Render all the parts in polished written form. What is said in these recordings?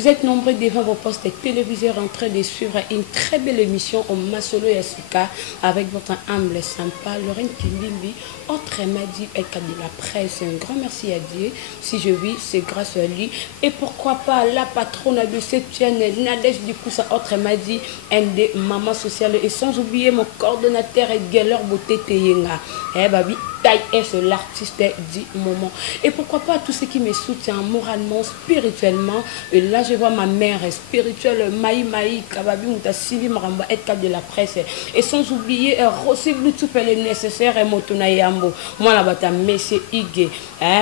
Vous êtes nombreux devant vos postes téléviseurs en train de suivre une très belle émission au Masolo Yasuka avec votre humble sympa Lorraine Kilimbi, autre dit et de la presse. Un grand merci à Dieu. Si je vis, c'est grâce à lui. Et pourquoi pas la patronne de cette chaîne, Nadège du Koussa, autre dit ND Maman Sociale. Et sans oublier mon coordonnateur Geller Beauté Teyenga. Eh babi, taille est l'artiste du moment. Et pourquoi pas tous ceux qui me soutiennent moralement, spirituellement. Et là, je vois ma mère spirituelle, Maï, Kababi, Moutassivi, Maramba, et de la presse. Et sans oublier, Rossi Bluetooth, elle est nécessaire, et Motuna Yambo. Moi, là-bas, t'as Messé Ige,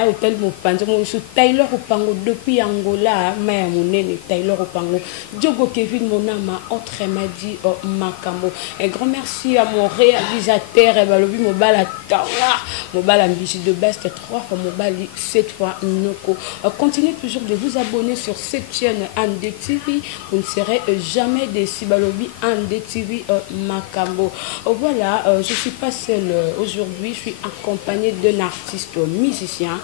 Hôtel Mopanzo, mon sous Taylor Opango, depuis Angola, Maya Mounene, Taylor Opango, Diogo Kevin Monama, autre m'a dit, Makambo. Un grand merci à mon réalisateur, et Balobi Mobala Tawa, Mobala Mbichi de Best, 3 fois Mobali, 7 fois Noko. Continuez toujours de vous abonner sur cette chaîne Andé TV, vous ne serez jamais déçus. Balobi Andé TV Makambo. Voilà, je ne suis pas seule aujourd'hui, je suis accompagnée d'un artiste musicien.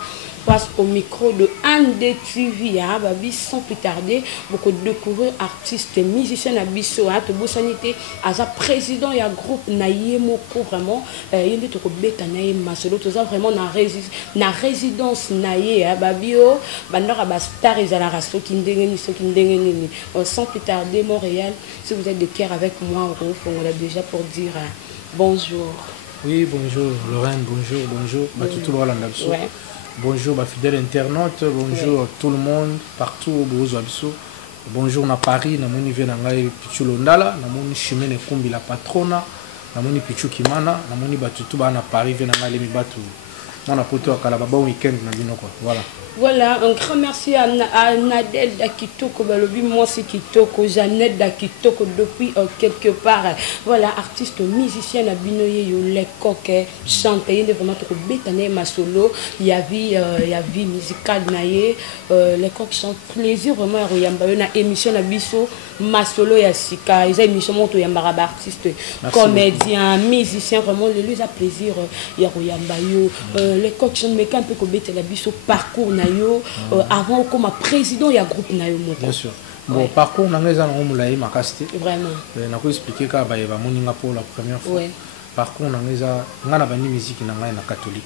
Passe au micro de Andé TV, babi sans plus tarder, beaucoup de découvrir artistes musiciens à Bisso, à Tobosanité, à sa président et à groupe Naïe Moko vraiment, il y a des trucs bêta Naïe Masolo, tout ça vraiment na résidence Naïe, babio, bandora bastar et à la rasso qui n'dengeni, sans plus tarder Montréal, si vous êtes de cœur avec moi, on l'a déjà pour dire bonjour. Oui, bonjour Lorraine, bonjour, tout le monde. Bonjour ma fidèle internaute, bonjour tout le monde, partout au Bozo. Bonjour na Paris, na moni vena ngai Pichu Londala, na moni Chimene Kumbi la patrona, na moni Pichu Kimana, na moni batutu ba na Paris vena ngai lemi batu. Mona poto akala ba bon week-end na bino quoi. Voilà. Voilà, un grand merci à Nadel Dakitoko, Balobi, moi c'est Kitoko, Jeannette Dakitoko depuis quelque part. Voilà, artiste musicien à Binoye, les coquets, chanter, il est vraiment trop bétané, ma solo, il y a vie musicale, les coqs chantent plaisir vraiment, il y a une émission à Bisso, ma solo, il y a Sika, il y a une émission où il y a un artiste, comédien, musicien, vraiment, le lieu à plaisir, il y a Royambayo, les coqs chantent, mais quand un peu comme bétané, Bisso, parcours, avant comme président il y a groupe nayo bien sûr bon parcours na ngeza na ngomulayi makasti vraiment na ko expliquer ka ba eva moninga pour la première fois parcours na ngeza ngana bani musique na ngai na catholique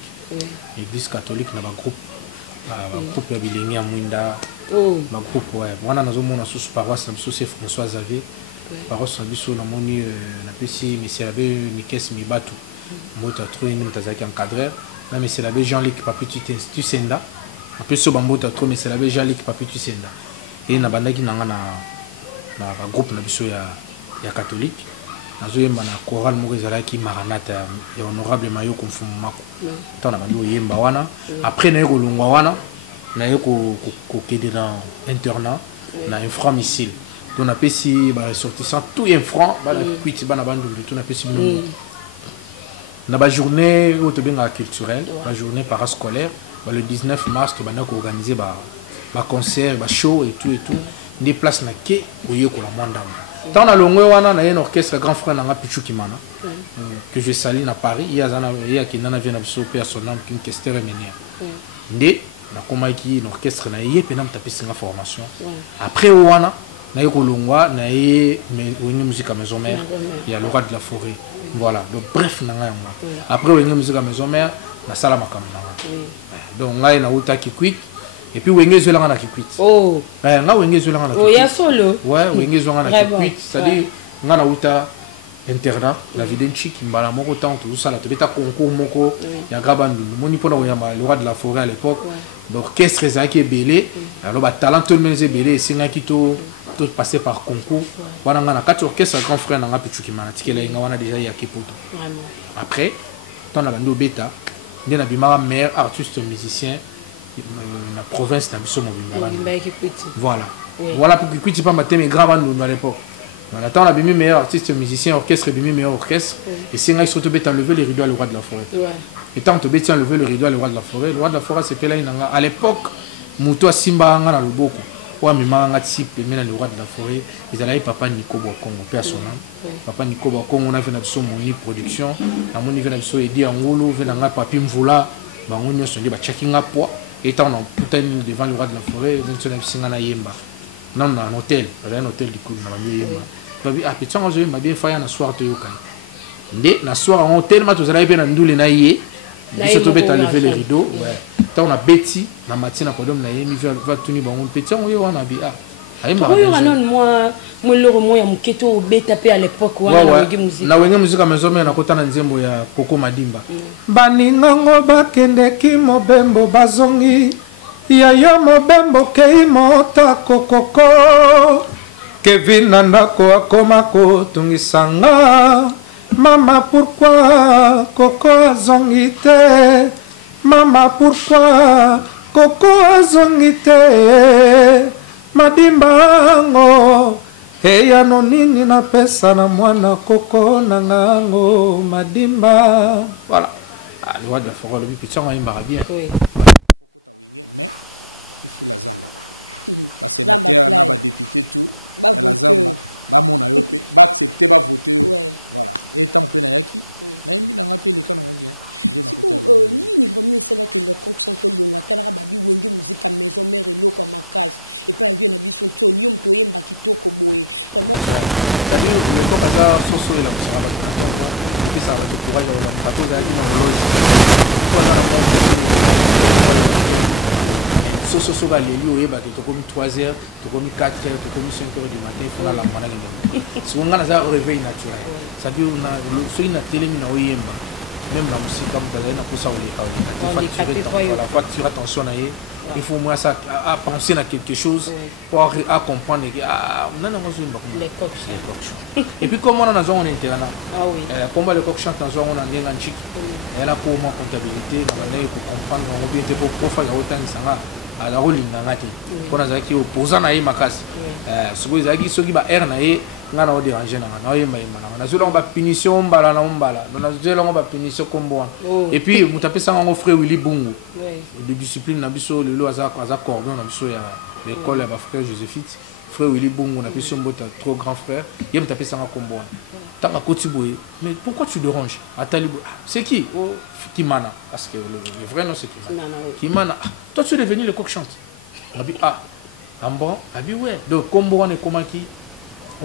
église catholique na ba groupe ya bilengi ya mwinda ba groupe wana nazomona sous paroisse na biso c'est François Xavier paroisse na biso na moni na pesi monsieur l'abbé Nikes Mibatu mota trop ni mtazaki encadreur na monsieur l'abbé Jean-Luc Papitu Senda après ce bambota trop mais c'est l'abbé Jean-Luc Papitu Senda et na bandaki nanga na groupe na biso ya catholique nazoyemba na chorale moko ezalaki Maranatha ya honorable Mayo Komfumu Mako tant na bando yemba wana après na kolongwa wana na kokede na internat na infra missile donc na pesi ba ressortissant tout infra ba na kuiti ba na bando tout na pesi bino na ba journée autobenga culturelle la journée parascolaire le 19 mars tu vas organiser un concert un show et tout des places na ke oye ko la mwanda tant na longwe wana na un orchestre grand frère na Pichu Kimana que je salue na Paris il y a qui na vient na biso pe son nom qui orchestre minière ndé na komaki un orchestre na yé pe na mtapisi nga formation après wana na ko longwa na yé une musique à maison mère il y a le roi de la forêt voilà donc bref na nga après une musique à maison mère na sala makambo donc ngai na uta kikwit et puis wenge zelanga na kikwit nga wenge zelanga na kikwit ya solo wenge zelanga na kikwit c'est-à-dire nga na uta internat la videnchi kimbala moko tant tout ça la tobeta concours moko ya gabandu moni pona oyamba le roi de la forêt à l'époque donc orchestre ezaki belé alors ba talent tout le monde belé singaki tout passé par concours wana nga na kati orchestre grand frère na Pichu Kimana tikela nga wana déjà ya kipoto après tant na bando beta il y a un meilleur artiste musicien la province na biso mobimba voilà voilà pour que tu pas mater mes grands bandes à l'époque on attend la bimi meilleur artiste musicien orchestre bimi meilleur orchestre et c'est là surtout bête enlever les rideaux à le roi de la forêt et tant que bête enlever le rideau à le roi de la forêt c'est là à l'époque muto simba nga na loboko wa mimanga type mena le roi de la forêt ils allaient papa Nico Bokongo personnel papa Nico Bokongo on a fait notre son moni production na moni fait notre son Edi Angolo fait na papi Mvula ba ngoni so ndi ba checking up et tant on putain devant le roi de la forêt donc on a singa na yemba non un hôtel un hôtel du coup na banyo yema babi a petit ango yema bien faya na soir to yokai nde na soir en hôtel ma to zala pe na ndule na ye biso to beta lever les rideaux ouais tant on a beti na matina podom na yemi va tuni bango petit ango yo wana bi a moi loro moya muketo obeta pe à l'époque wana wenge musique na wenge musique maison na kota na nzembo ya Koko Madimba baningango bakendeki mobembo bazongi ya yo mobembo kei mota kokoko Kevin nandako akoma kotungisanga mama pourquoi Koko azongi te mama pourquoi Koko azongi te Madimba ngo heya no nini na pesa na mwana Koko na ngango Madimba voilà le roi de la forêt le petit on imba bien oui. Soso va les lieux bah tu comme 3h, tu comme 4h, tu comme 5h du matin, il faut la manage. Si on a un réveil naturel, ça dit on a ceux qui na télé mina oyemba, même la musique comme ça na pour ça on la facture attention à il faut moi ça à penser à quelque chose pour à comprendre que on a les coachs. Et puis comment on a zone internat. Ah oui. Comment le coach chante en zone on a bien chic. Elle a pour moi comptabilité, pour comprendre on bien pour prof ya autant ça alors on l'a ngati pour nous qui opposant na makasi soki zaki soki ba r na ye ngana o déranger na ye mai na zolo on ba punition mbala na mbala na zolo on ba punition kombo et puis mutape sanga ngo frère Willy Bungu de discipline na biso lelo aza cordon na biso ya l'école ya ba frère Joséphite frère Willy Bungu na biso mbota trop grand frère ye mutape sanga kombo tanga kotiboye mais pourquoi tu déranges atalibo c'est qui Kimana parce que le vrai nom c'est Kimana. Toi tu es devenu le coq chante. Bon, ouais. Donc comme on est comment qui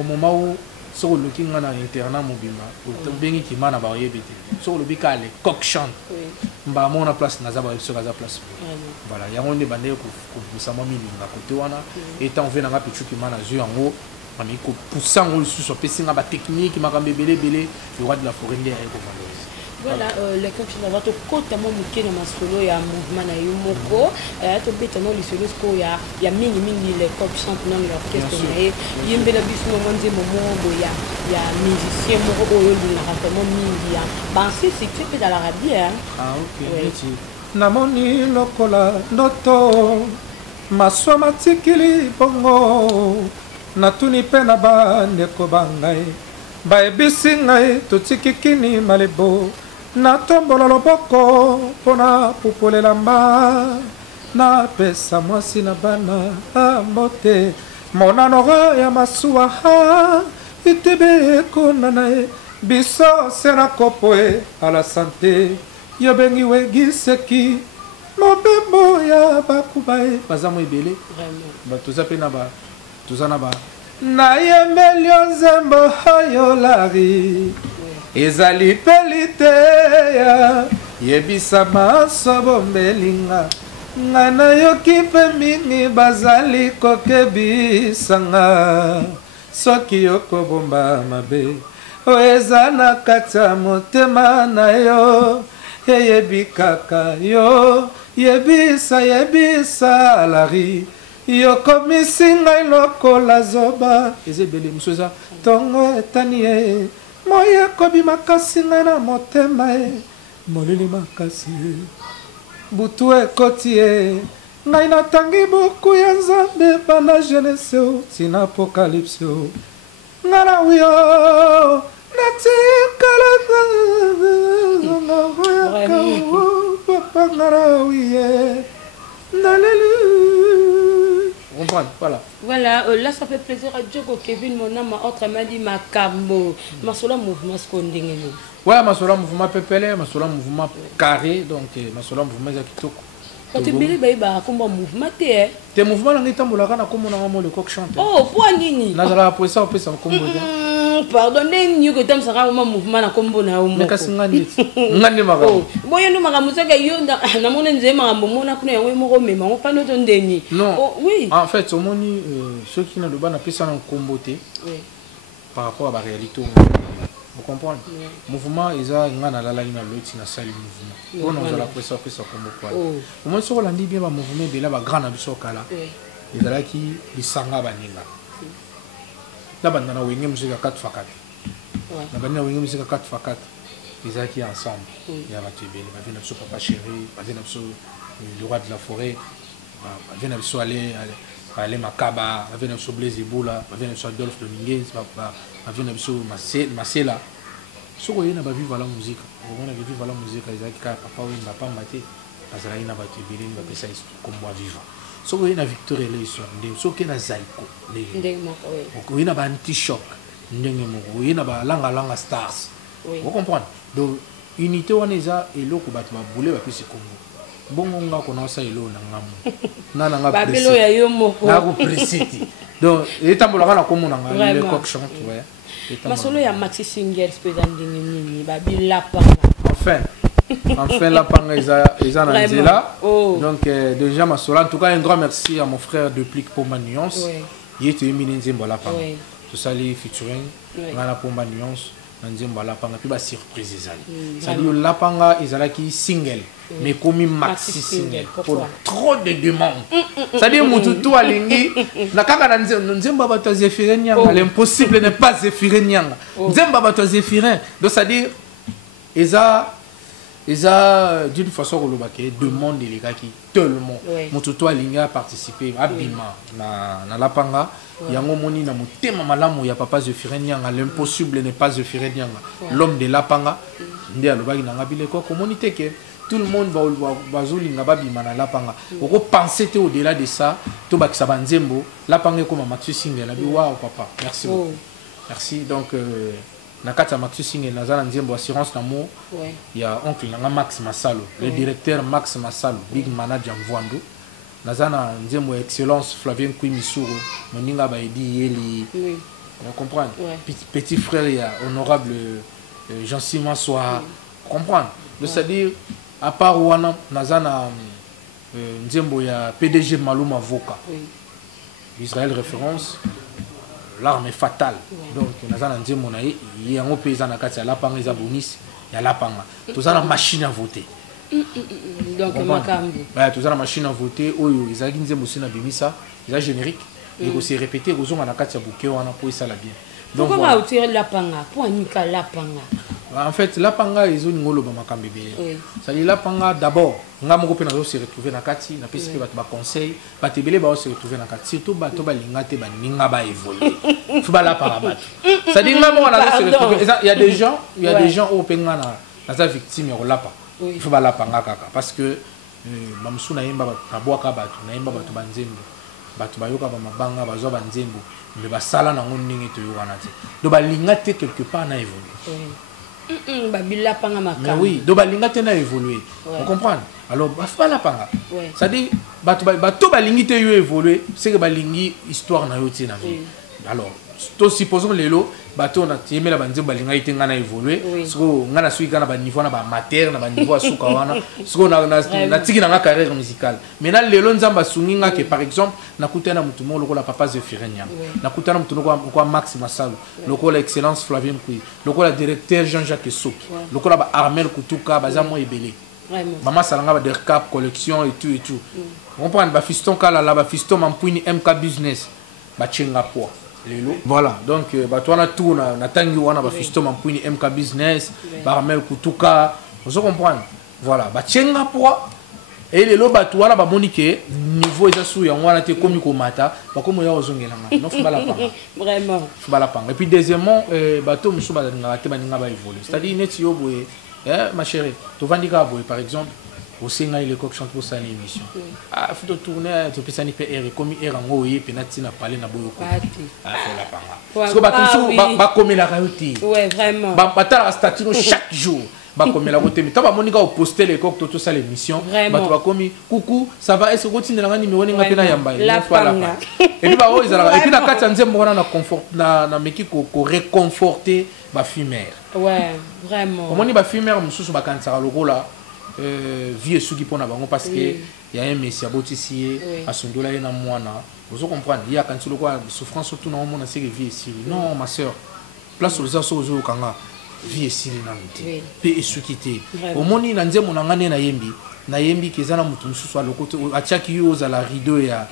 au moment où sur le king on a internat mobima au bien Kimana ba yebete. Sur le bika le coq chante. Mba mon place na zaba sur la place. Voilà, il y a on est bandé pour ça mami na côté wana et tant vient na pichu Kimana zu en haut. On est poussant sur PC na ba technique makambe belé le roi de la forêt est voilà les coachs d'abord to kota mo mukena masolo ya mouvement na yumoko to beta no lisolo ko ya mingi les coachs chantent dans l'orchestre na yembela biso mo nze mo ya musicien mo oyo na rapidement mingi ya bansi c'est que dans la radio ah OK namoni lokola ndoto maswa matikili bongo natuni pe na bande ko bangai baebisi ngai totikikini malebo na tombola loboko pona pupolela mba na pesa mwasi na bana mbote monanora ya masuwa itebe kona nae biso sena kopoe à la santé yobengi wegiseki mobembo ya bakubae bazamo ebele batoza pe na ba tozana ba na yemelio nzembo hayolari ezali pelite ya yebisa maso bombelinga nga nayoki mpe mingi bazali kokebisanga soki yokobomba mabe oyo eza na kati ya motema na yo eyebi kaka yo yebisa lari yokomisi ngai lokola zoba ezebele mosusu tongo etani ye moye kobi makasi ngai na motema ye molili makasi ye butu ekoti ye ngai natangi buku ya nzambe bana genese o tina apokalypse o ngai na wiyo natikala papa ngara wiye voilà. Voilà, là ça fait plaisir à Diogo Kevin mon âme autre m'a dit Makambo masola mouvement skondingeni. Ouais, masola mouvement pepele, masola mouvement carré donc masola mouvement za kitoko. tu billes baïba comme un mouvement tes mouvements n'ont pas moulé quand comme on a le coq chante. Oh point nini. Nazala pour ça on peut s'en combo. Pardonnez nous que t'aimes ça un mouvement na combo na au. Mais qu'est-ce ngandi? Ngandi maga. Oh boya no maga musaka yo na mona nzema ngambo mona kuna yango moko mema on pas notre ndeni. Non. Oh oui. En fait au moni ceux qui n'ont pas na pesa na combo té. Oui. Par rapport à la réalité. Vous comprenez? Mouvement isa ngana la ina loti na sali mouvement. On a la pression pesa combo quoi. Au moins sur l'andi bien ba mouvement de là ba grand abiso kala. Ils là qui bisanga baninga. Là bas na wenge musique 4x4. Ouais. Na bana wenge musique 4x4. Ils là qui ensemble. Il y a batubé, va venir sur papa chéri, va venir sur le roi de la forêt, va venir sur aller Makaba, va venir sur Blaise Ebola, va venir sur Adolphe Dominguez, va venir sur Marcela. Sur il n'a pas vu la musique. On a vu la musique, ils a qui papa ou il n'a pas maté. Parce qu'il n'a pas batubé, il va faire ça comme moi vivant. So il y a Victor et les sons, so qu'il y a Zaiko, il y a anti-choc, il y a langa stars. Vous comprenez? Donc unité on est là et l'eau qui va bouler va plus Congo. Bon on a qu'on a ça et l'eau n'a pas. Babelo ya yo moko. Na précité. Donc et tambola na comme on a le coq chante ouais. Masolo ya Maxi Singer spécial nini babila pa. Enfin, la panga ils en là. Donc, déjà, en tout cas, un grand merci à mon frère de Plique pour ma nuance. Il était éminé Nzembo la panga. Tout ça, les featuring, la pour ma nuance, Nzembo la panga, puis la surprise. Ça dit, la panga, ils ont qui single, mais comme maxi single. Pour trop de demandes. Ça dit, Moutoutou Alingi, la kaka Nzembo Bato Zéphirin Nyanga, l'impossible n'est pas Zéphirin Nyanga. Nzembo Bato Zéphirin. Donc, ça dit, ils ont d'une façon que demande les gars qui tout le monde Moutoutou Alingi a participé à Bima na la panga yango moni na motema malamu ya papa Zéphirin Nyanga l'impossible n'est pas Zéphirin Nyanga l'homme de la panga ndi alobaki na ngabile ko communauté que tout le monde va zolinga ba bima na la panga oko penser au delà de ça to bakisa banzembo la panga comme Maxi Singer la bi waouh papa merci beaucoup merci donc Nakata Maxi Singer Nazana Nzembo assurance namo il y a oncle Nanga Max Masalo le directeur Max Masalo big manager Mvwandu Nazana Nzembo excellence Flavien Kouimisuru moninga ba edi yeli on comprend petit frère il y a honorable Jean-Simon Soa comprendre c'est-à-dire à part wana Nazana Nzembo ya PDG Maluma Voka Israël référence l'arme est fatale. Donc, nous avons dit qu'il y a un paysan qui a la panga, il y a bonus, il y a la panga. Tout ça, la machine à voter. Donc, tout ça, la machine à voter, ils ont dit que ça, ils ont générique. Et ils ont répété, ils ont dit que ça la bien. Pourquoi vous tirez la panga? Pourquoi vous la panga? En fait, la panga, ils ont dit que c'est-à-dire la panga, d'abord, nous avons se retrouver dans Kati, nous avons conseil, nous avons se retrouver dans Kati, surtout nous avons évolué. Il faut la panga. C'est-à-dire il y a des gens, qui sont victimes de la panga. Il faut la panga parce que Mamsou Naïmba, Naboaka Batu, Naïmba Batu Banzembo, Batu Bayoka Bamabanga, Bazo Banzembo, mais Basala n'a pas de donc l'ingate quelque part n'a évolué. Mais oui, donc l'ingate n'a évolué. Vous comprenez? Alors, pas la panga. C'est-à-dire, bato l'ingate a évolué, c'est que l'ingate histoire n'a pas alors, supposons les lots, bato na tiemé la banzembo l'ingate n'a évolué. Ce qu'on a suivi quand on niveau na mater, na niveau à soukawana, ce qu'on a tigé dans la carrière musicale. Maintenant, les lots nzamba sunginga que par exemple, na kutana mutumo loko la papa Zéphirin Nyanga, na kutana mutumo kwa Max Masalo, loko la excellence Flavien Kui, loko la directeur Jean-Jacques Soki, loko la Armel Kutuka, bazamo ebele. Maman Salanga ba der cap collection et tout. On comprend ba fiston kala la ba fiston Mampuini MK business, ba chenga poa. Voilà, donc on a tout, on a tangi wana ba fiston Mampuini MK business, ba Armel Kutuka, vous comprenez? Voilà, ba chenga poa. Et les lots wana ba monique niveau esasu ya wana te komi ko mata, ba komo ya ozongela nga. Non faut pas la panga. Vraiment. Faut pas la panga. Et puis deuxièmement, bateau musu ba nga te ba ninga ba évoluer. C'est-à-dire net yo boye ma chérie, tu vas dire par exemple, au Sénat, il est coq chante pour sa émission. Ah, il faut tourner, tu peux s'en faire comme il est en haut, et puis tu n'as pas parlé de boyau. Ah, faut la parler. Parce que tu vas comme la réalité. Ouais, vraiment. Tu vas statut chaque jour. bakomela côté mais taba monika au poster les coques tout ça l'émission bato bakomi coucou ça va est-ce que continue la numéro ninga pena yamba la panga et puis ba et puis na kati nzembo wana na confort na meki ko réconforter ba fumeur ouais vraiment comment ni ba fumeur mususu bakansaka lokola vie suki pona bango parce que il y a un messia botisier a sondola na mwana vous comprenez il y a quand tu le quoi souffrance surtout na mona c'est que vie ici non ma sœur place aux asos kanga vie ici na mti pe suki te au moni na nzembo na ngane na yembi kezana mutu mususu alokote atiaki yo za la rideau ya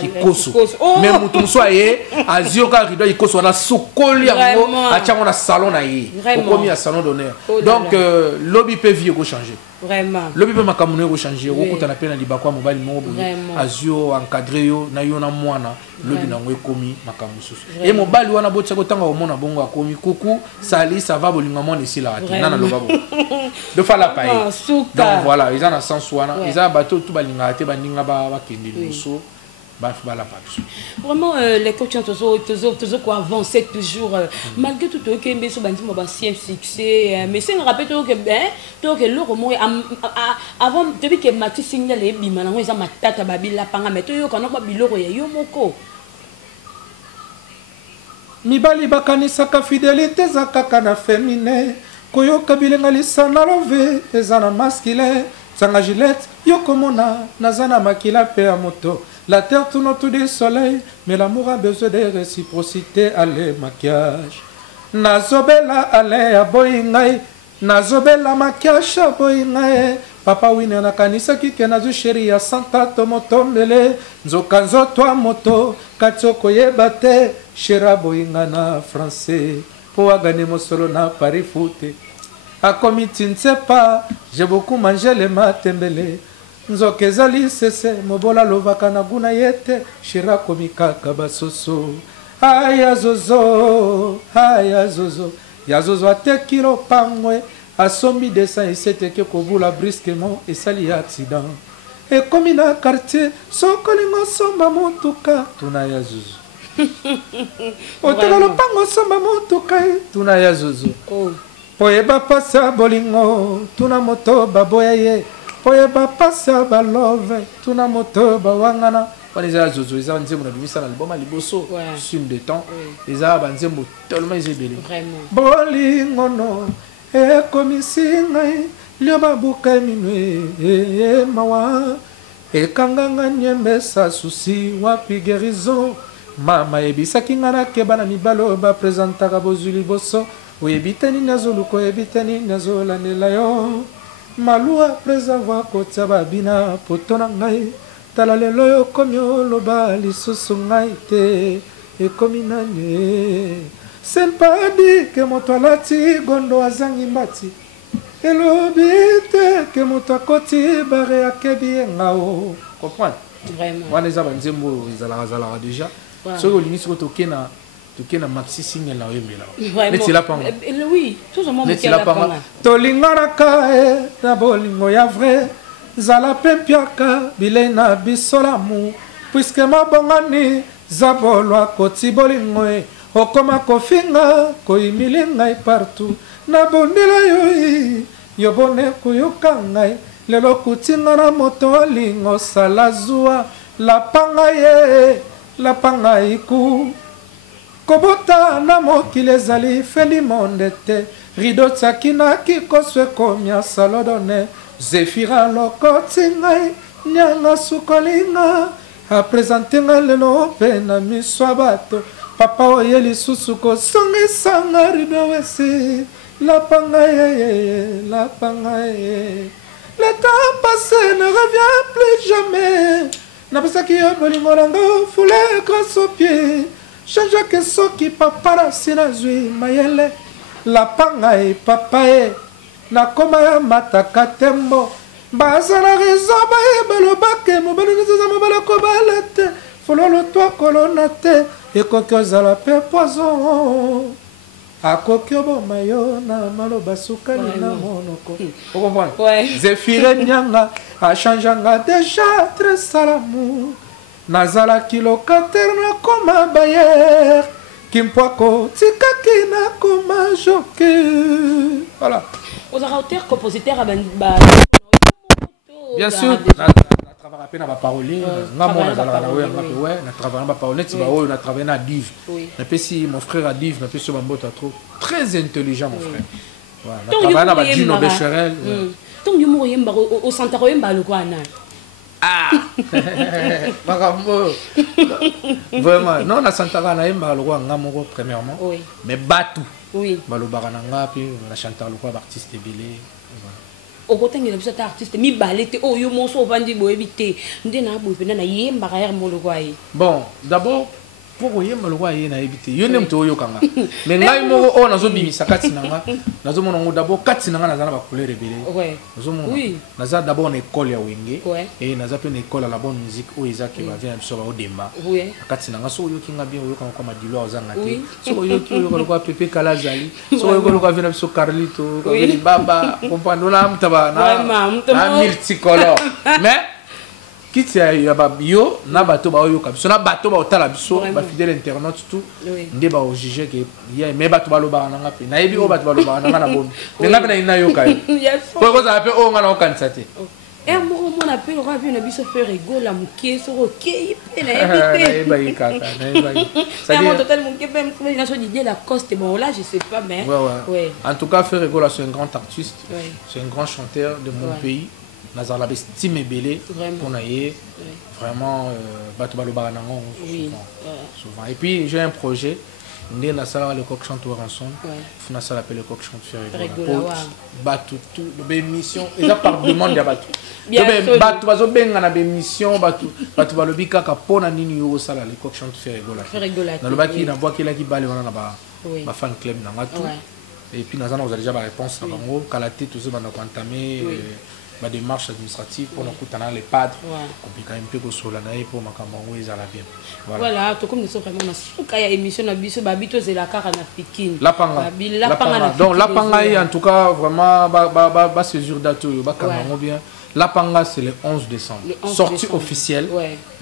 kikoso même mutu mususu aye azioka rideau ikoso na sokoli yango atiango na salon na ye okomi ya salon d'honneur donc lobby peut vie go changer vraiment lobby peut makamuno go changer okuta na pena libakwa mobali moko azio encadrer yo na yo na mwana lobby na ngo ekomi makamususu et mobali wana botia ko tanga omona bongo akomi kuku sali ça va bolinga mona ici la raté nana lobabo de fa la paye donc voilà ils en a senswana ils a bateau tout balinga te baninga ba kende muso ba la papier vraiment les coachs toujours quoi avancer toujours malgré tout que mbeso bandi mo ba succès mais c'est un rappel que ben to que le romo avant depuis que Mati signal et bima na ngeza matata babila panga mais to yo kana ba biloko ya yo moko mibali bakanisaka fidélité za kaka na féminin koyoka bilenga lisana love ezana masculin sanga gilette yokomona nazana makila pe ya moto la terre tourne autour du soleil mais l'amour a besoin de réciprocité allez maquillage nazobela ale ya boyingai nazobela maquillage ya boyingai papa wine nakanisaki ke nazu sheri ya santa tomotombele nzoka nzotwa moto kati okoyeba te shera boyinga na français po agane mosolo na Paris foot akomi tinsepa j'ai beaucoup mangé les matembele nzoka ezali sese mobola lovaka na guna yete shera komi kaka basoso aya zozo ateki lopangwe asombi dessin esete ke kobula brusquement esali ya accident ekomi na quartier sokolingo somba motuka tuna ya zuzu otala lopango somba motuka tuna ya zuzu poyeba pasa bolingo tuna moto baboya ye poyeba pasa balove tuna moto bawangana wana eza zuzu eza nzembo na bimisa na album liboso sur de temps eza banzembo tellement ezebele bolingo no ekomisi ngai lioba buka minwe mawa ekanganga nyembesa susi wapi guérison mama ebisaki nga nakeba na mibalo bapresentaka bozwi liboso oyebitani nazoluka oyebitani nazolandela yo malu apres avoir kotia babina poto na ngai tala lelo oyo komi oloba lisusu ngai te ekomi nani ce n'est pas dit que moto alati gondo azangi mbati elobi te ke moto akoti bare akebi ye ngao comprendre wana eza banzembo ezalaka déjà soki olingi siko tokena maxi single na oyembela neti lapanga tolinganaka na bolingo ya vrai zala mpe mpiaka bilei na biso lamu puiske mabongani za bolwa koti bolingo okoma kofinga koyimili ngai partout nabondela yo yobone koyoka ngai lelo kutinga na moto olingo sala zuwa lapanga iku kobota na mokili ezali feli monde te rido tiakinaki koso ekomi ya salo done zefira lokoti ngai nyanga sukolinga apresente ngai lelo mpe na miso ya bato papa oye lisusu kosongisanga rido wesi lapanga le temps passé ne revient plus jamais napesaki yo bolingo nango foule grâce au pied changeaki soki papa nasi nazwi mayele lapanga papa nakoma ya mataka tembo baza na rezo balobake mobali nezoza mobala kobala te fololo twa kolona te ekoki ozala mpe poison akoki oboma yo na maloba sukali na monoko okomprendre zefire nyanga achangeanga déjà très salamu nazalaki locataire nakoma bayer kimpwako tikaki nakoma joke voilà Aux auteurs, compositeurs, bien sûr. Travailler à peine à parolier, na travailler na Div. Mon frère a Div, na pesi Bambota trop très intelligent mon frère. Voilà, na travailler na Dino Becherel. Donc you mourrez au Santa Royemba le quoi na. Ah. Vraiment, non na Santa Royemba le quoi ngamoko premièrement. Mais Batu. Oui. Balobara nanga puis na chanteur le quoi artiste belé. Au côté de cet artiste, mi balete, oh yo mon sauvant dit bo éviter, ndena bo pena na yemba ya mo le quoi. Bon, d'abord pour yemba le quoi na éviter. Yo nem to yo kanga. Mais ngai mo o na zo bimisa kati nanga. Na zo mona d'abord kati nanga na za na ba couleur rebelle. Ouais. Zo mona. Oui. Na za d'abord une école ya wenge. Et na za pe une école à la bonne musique o eza qui va venir so ba o demba. Oui. Kati nanga so yo kinga bien yo kanga kwa madilo ozanga te. So yo ki yo kwa Pepe Kalazali. So yo kwa venir so Carlito, kwa venir Baba, comprendre na mtaba na multicolore. Mais kiti ya ba bio na bato ba yo kabiso na bato ba otala biso ba fidèle internaute tout nde ba o juger que ya mais bato ba lo ba na ngapi na yebi o bato ba lo ba na bon mais ngapi na ina yo kai ko ko za pe o ngana o kanisa te et moi on appelle roi bien biso faire rigola mukie so OK pe na yebi ba ikata na yebi ça dit total mukie pe mais na so Didier Lacoste bon là je sais pas mais ouais en tout cas faire rigola c'est un grand artiste c'est un grand chanteur de mon pays. Nazala estime belé pour naïe vraiment souvent. Et puis j'ai un projet, on a ça le coq chanteur ensemble, on a ça l'appelle le coq chanteur. Batu tout, l'émission, et ça par demande de batu. Batu bazo benga na émission, batu balobi kaka pona nini yo sala le coq chanteur rigola. Na lobaki na bois qui la qui bale wana na ba fan club na ngatu. Et puis nazana vous avez déjà la réponse na bango, kalaté tout ça bana entamé ma démarche administrative pour nous coûter les padres compliqué un peu que sur la naïe pour ma camarade ils allaient bien voilà tout comme nous sommes vraiment na ya émission na biso babito zela kaka na Pikine la panga donc la panga en tout cas vraiment ba ce jour date ba camarade bien la panga c'est le 11 décembre sortie officielle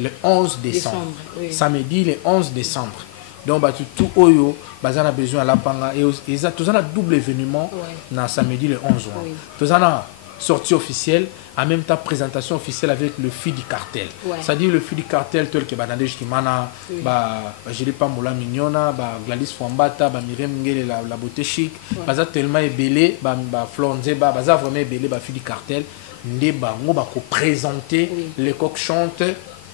le 11 décembre samedi le 11 décembre donc tout oyo bazana besoin à la panga et ça tout ça double événement na samedi le 11 juin tout ça sortie officielle, en même temps présentation officielle avec le fil du cartel. C'est-à-dire le fil du cartel tel que Banadej Kimana, je ne pas Moula Mignona, Gladys Fambata, Miriam Ngele la beauté chic, baza tellement ébélé, Flonzeba, baza vraiment ébélé, fil du cartel, ndeba ngo ba ko présenter les coqs chantent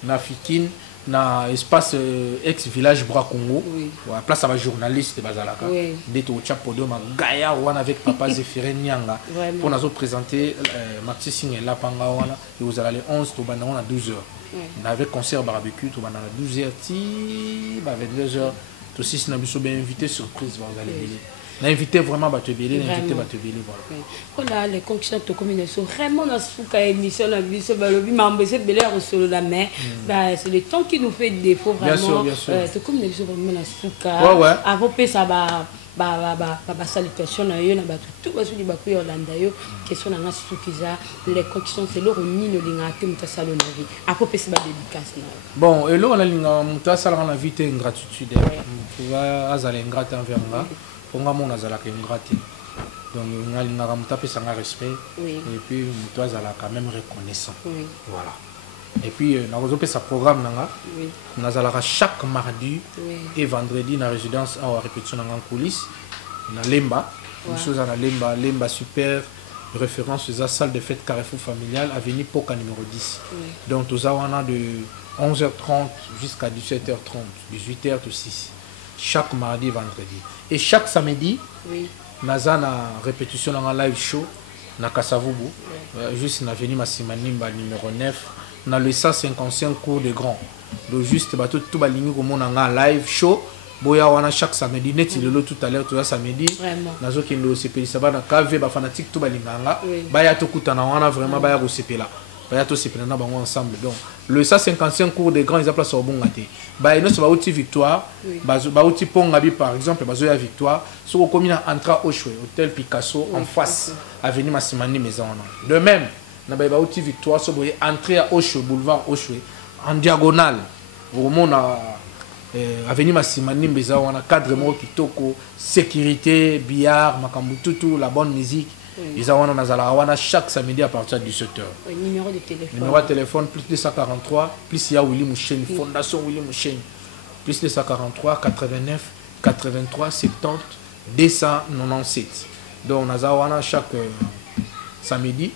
na Fikine na espace ex village Bras Congo place à la journaliste bazalaka ndeto chapo de magaya wana avec papa Zéphiré Nyanga pour nous présenter Maxi Singh la panga wana et vous allez le 11 to bana on a 12h avec concert barbecue to bana 12h ti ba 22h to si na biso bien invité surprise vous allez l'invité vraiment va te béler, l'invité va te béler, voilà. Les conctions de communication, vraiment dans ce cas émission, la vie, c'est la mer. C'est le temps qui nous fait défaut vraiment. Bien sûr. C'est comme les vraiment dans ce cas. Avant ça va salutation na yo na ba tout ba sudi ba ko Yolanda yo question na sukiza les conctions c'est le roni no linga te muta salon na vie après ça ba dédicace na bon et là on a linga muta salon na vie te gratitude tu vas azala ingrate envers moi pour moi on azala ingrate donc on a linga muta pe sanga respect et puis muta azala quand même reconnaissant voilà. Et puis, nous avons fait programme. Nous avons chaque mardi et vendredi dans la résidence à répétition dans la coulisse. Dans Lemba. Nous sommes à Lemba super référence à la salle de fête Carrefour familial, avenue Poca numéro 10. Donc, nous avons de 11h30 jusqu'à 17h30, 18h to 6. Chaque mardi et vendredi. Et chaque samedi, nous avons une répétition dans un live show dans Kassavubu. Juste dans l'avenue Massimanimba numéro 9. Dans le 155 cours de grand. Donc juste tout ba ligne comme on a live show boya wana chaque samedi net le tout à l'heure tout samedi nazo ki ndo sepeli saba na kave ba fanatique tout ba linganga ba ya to kutana wana vraiment ba ya ko sepela ba ya to sepela na bango ensemble. Donc le 155 cours de grand ils a place au bon gâté ba ino so ba outi victoire ba outi pongabi par exemple ba zo ya victoire so ko komina entra au choix hôtel Picasso en face avenue Massimani maison. De même na ba outi victoire so boye entrer à Osho boulevard Osho en diagonale au monde avenue Massimani mbeza wana cadre mo kitoko sécurité billard makambu tout la bonne musique Ils ont chaque samedi à partir de 17h. Numéro de téléphone. Numéro de téléphone plus 243, plus il y a Willy Mouchen, Fondation Willy Mouchen. Plus 243 89 83 70 297. Donc on a chaque samedi.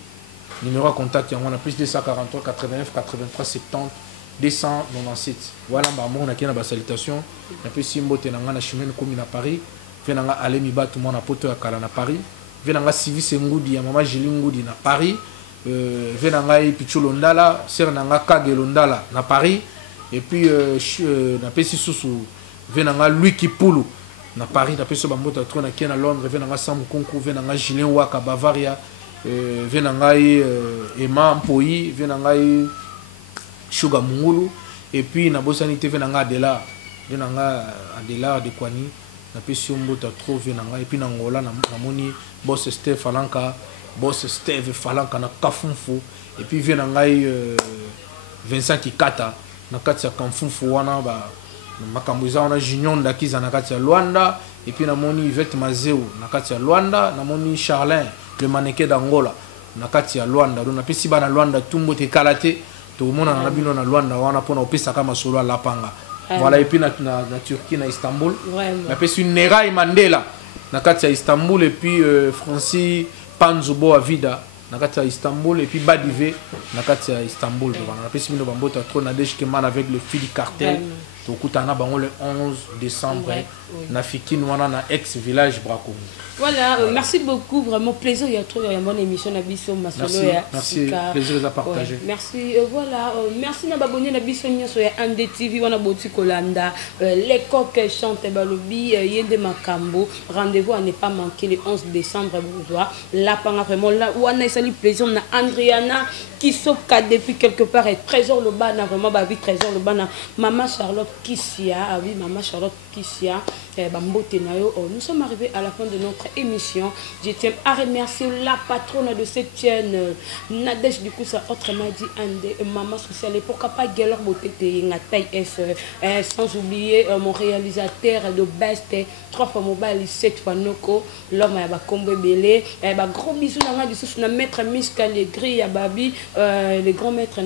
Numéro de contact, on a plus 243 89 83 70 297. Voilà, on a une salutation. Et puis si on a un chemin comme à Paris, on a allé miba tout le monde à Poto à Kala à Paris. On a Civis Ngoudi à Maman Gili Ngoudi à Paris. On a Pichu Londala, on a Kage Londala à Paris. Et puis on a Pessi Soussou, on a Louis Kipoulou à Paris. On a Pessi Bambota Trona qui est à Londres. On a Sam Konkou, on a Gilien Waka Bavaria. On a Emma Mpoyi, on a Sugar Mungulu, et puis na bosanité venanga Adela de Kwani, na pesi mbota trop venanga, et puis na ngola na moni boss Steve Falanka na Kafunfu, et puis venanga Vincent Kikata na kati ya Kafunfu wana ba makambuza wana Junior Ndakiza na kati ya Luanda, et puis na moni Yvette Mazeu na kati ya Luanda, na moni Charlin le mannequin d'Angola na kati ya Luanda, donc na pesi ba na Luanda tumbo te kalate. Tout le monde a bien na Luanda wana pona opesa kama solo la panga. Voilà, et puis na Turquie na Istanbul. Na pesi une Nera Mandela na kati ya Istanbul, et puis Francis Panzubo Avida na kati ya Istanbul, et puis Badive na kati ya Istanbul. Na pesi mino bambota trop na deshkeman avec le fil cartel. Tokutana bango le 11 décembre na Fikine wana na ex village Brakoum. Voilà, merci beaucoup, vraiment plaisir, il y a trop une bonne émission Nabiso Masolo. Merci, plaisir à partager. Merci, voilà, merci na babonné Nabiso Nyoso ya Ande TV, wana boti Kolanda, les coqs chantent balobi, yende makambo, rendez-vous à ne pas manquer le 11 décembre bourgeois. Là pendant vraiment là wana sali plaisir na Andriana qui soka depuis quelque part et trésor le bas na vraiment ba vie trésor le bas na maman Charlotte Kissia, ah oui maman Charlotte Kissia, bambote na yo. Nous sommes arrivés à la fin de notre émission. Je tiens à remercier la patronne de cette chaîne, Nadège du coup, ça autrement dit maman sociale. Et pourquoi pas Galor Botete, sans oublier mon réalisateur de Best, 3 fois mobile, 7 fois Noko, l'homme à Bakombe Belé, gros bisous dans la maître Miska, les grilles à Babi, les grands maîtres.